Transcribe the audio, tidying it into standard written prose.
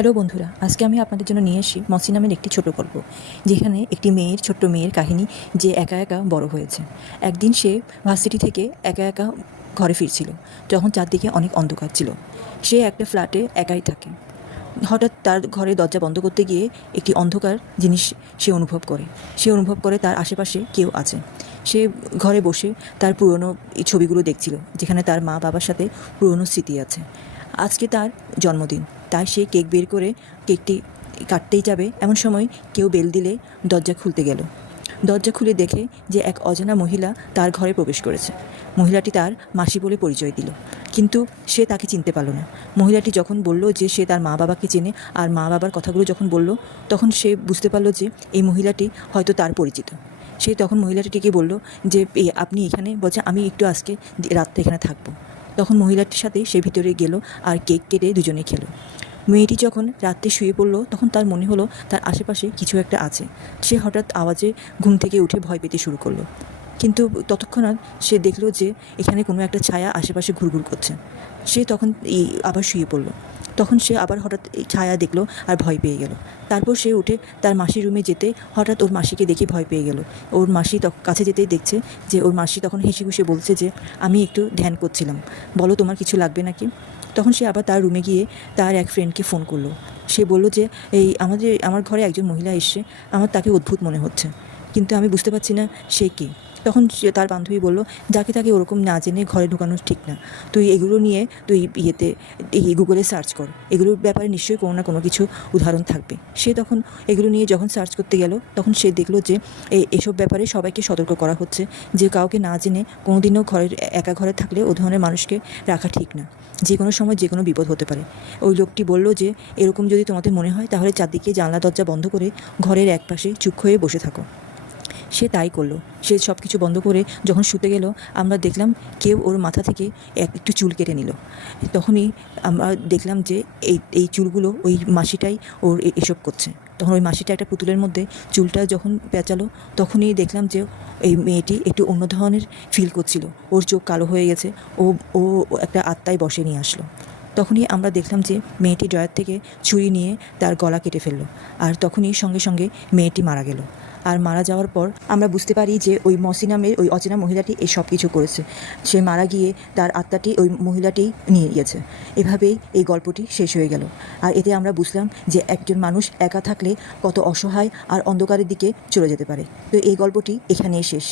Hello বন্ধুরা, আজকে আমি আপনাদের জন্য নিয়ে এসেছি মসি নামের একটি ছোট গল্প, যেখানে একটি ছোট্ট মেয়ের কাহিনী, যে একা একা বড় হয়েছে। একদিন সে ভার্সিটি থেকে একা একা ঘরে ফিরছিল, যখন চারদিকে অনেক অন্ধকার ছিল। সে একটা ফ্ল্যাটে একাই থাকে। হঠাৎ তার ঘরে দরজা বন্ধ করতে গিয়ে একটি অন্ধকার জিনিস সে অনুভব করে তার আশেপাশে কেউ আছে। সে ঘরে বসে তার পুরনো এই ছবিগুলো দেখছিল, যেখানে তার মা বাবার সাথে পুরনো স্মৃতি আছে। আজকে তার জন্মদিন, তাই সে কেক বের করে কেকটি কাটতেই যাবে, এমন সময় কেউ বেল দিলে দরজা খুলতে গেল। দরজা খুলে দেখে যে এক অজানা মহিলা তার ঘরে প্রবেশ করেছে। মহিলাটি তার মাসি বলে পরিচয় দিল, কিন্তু সে তাকে চিনতে পারল না। মহিলাটি যখন বলল যে সে তার মা বাবাকে চেনে, আর মা বাবার কথাগুলো যখন বলল, তখন সে বুঝতে পারল যে এই মহিলাটি হয়তো তার পরিচিত। সে তখন মহিলাটিকে বলল যে আপনি এখানে, বলছে আমি একটু আজকে রাতটা এখানে থাকবো। তখন মহিলাটির সাথে সে ভিতরে গেল আর কেক কেটে দুজনে খেলো। মেয়েটি যখন রাত্রে শুয়ে পড়ল, তখন তার মনে হলো তার আশেপাশে কিছু একটা আছে। সে হঠাৎ আওয়াজে ঘুম থেকে উঠে ভয় পেতে শুরু করলো, কিন্তু ততক্ষণাৎ সে দেখলো যে এখানে কোনো একটা ছায়া আশেপাশে ঘুরঘুর করছে। সে তখন আবার শুয়ে পড়লো। তখন সে আবার হঠাৎ এই ছায়া দেখলো আর ভয় পেয়ে গেল। তারপর সে উঠে তার মাসির রুমে যেতে হঠাৎ ওর মাসিকে দেখে ভয় পেয়ে গেল। ওর মাসি কাছে যেতেই দেখছে যে ওর মাসি তখন হেসে খুশি বলছে যে আমি একটু ধ্যান করছিলাম, বলো তোমার কিছু লাগবে নাকি। তখন সে আবার তার রুমে গিয়ে তার এক ফ্রেন্ডকে ফোন করলো। সে বলল যে আমার ঘরে একজন মহিলা এসছে, আমার তাকে অদ্ভুত মনে হচ্ছে, কিন্তু আমি বুঝতে পারছি না সে কে। তখন সে তার বান্ধবী বলল, যাকে তাকে ওরকম না জেনে ঘরে ঢোকানো ঠিক না। তুই এগুলো নিয়ে গুগলে সার্চ কর, এগুলোর ব্যাপারে নিশ্চয়ই কোনো না কোনো কিছু উদাহরণ থাকবে। সে তখন এগুলো নিয়ে যখন সার্চ করতে গেল, তখন সে দেখলো যে এসব ব্যাপারে সবাইকে সতর্ক করা হচ্ছে যে কাউকে না জেনে কোনোদিনও একা ঘরে থাকলে ও ধরনের মানুষকে রাখা ঠিক না, যে কোনো সময় যে কোনো বিপদ হতে পারে। ওই লোকটি বলল যে এরকম যদি তোমাদের মনে হয়, তাহলে চারদিকে জানলা দরজা বন্ধ করে ঘরের একপাশে চুপ হয়ে বসে থাকো। সে তাই করলো। সে সব কিছু বন্ধ করে যখন শুতে গেল, আমরা দেখলাম কেউ ওর মাথা থেকে একটু চুল কেটে নিল। তখনই আমরা দেখলাম যে এই চুলগুলো ওই মাসিটাই ওর এসব করছে। তখন ওই মাসিটা একটা পুতুলের মধ্যে চুলটা যখন পেঁচালো, তখনই দেখলাম যে এই মেয়েটি একটু অন্য ধরনের ফিল করছিল। ওর চোখ কালো হয়ে গেছে, ও ও একটা আত্মায় বসে নিয়ে আসলো। তখনই আমরা দেখলাম যে মেয়েটি ড্রয়ার থেকে ছুরি নিয়ে তার গলা কেটে ফেললো, আর তখনই সঙ্গে সঙ্গে মেয়েটি মারা গেল। আর মারা যাওয়ার পর আমরা বুঝতে পারি যে ওই মসি নামের ওই অচেনা মহিলাটি এই সব কিছু করেছে। সে মারা গিয়ে তার আত্মাটি ওই মহিলাটি নিয়ে গিয়েছে। এভাবেই এই গল্পটি শেষ হয়ে গেল। আর এতে আমরা বুঝলাম যে একজন মানুষ একা থাকলে কত অসহায় আর অন্ধকারের দিকে চলে যেতে পারে। তো এই গল্পটি এখানেই শেষ।